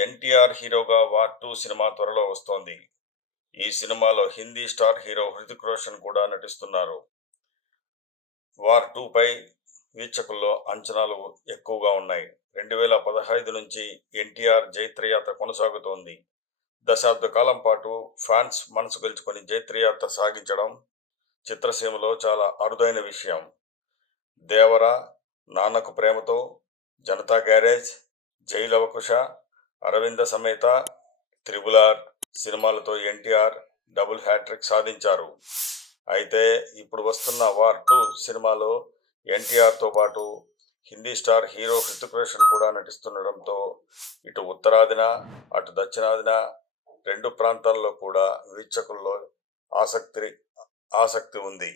ఎన్టీఆర్ హీరోగా war two cinema త్వరలో వస్తోంది. ఈ సినిమాలో హిందీ స్టార్ హీరో హృతిక్ రోషన్ కూడా నటిస్తున్నారు. వార్ టూ పై వీక్షకుల్లో అంచనాలు ఎక్కువగా ఉన్నాయి. రెండు వేల పదహైదు నుంచి ఎన్టీఆర్ జైత్రయాత్ర కొనసాగుతోంది. దశాబ్ద కాలం పాటు ఫ్యాన్స్ మనసు గెలుచుకొని జైత్రయాత్ర సాగించడం చిత్రసీమలో చాలా అరుదైన విషయం. దేవర నాన్నకు ప్రేమతో జనతా గ్యారేజ్ జైలవకుశ అరవింద సమేత త్రిబులార్ సినిమాలతో ఎన్టీఆర్ డబుల్ హ్యాట్రిక్ సాధించారు. అయితే ఇప్పుడు వస్తున్న వార్ టూ సినిమాలో ఎన్టీఆర్తో పాటు హిందీ స్టార్ హీరో హృతిక్ రోషన్ కూడా నటిస్తుండడంతో ఇటు ఉత్తరాదిన అటు దక్షిణాదిన రెండు ప్రాంతాల్లో కూడా వీక్షకుల్లో ఆసక్తి ఆసక్తి ఉంది.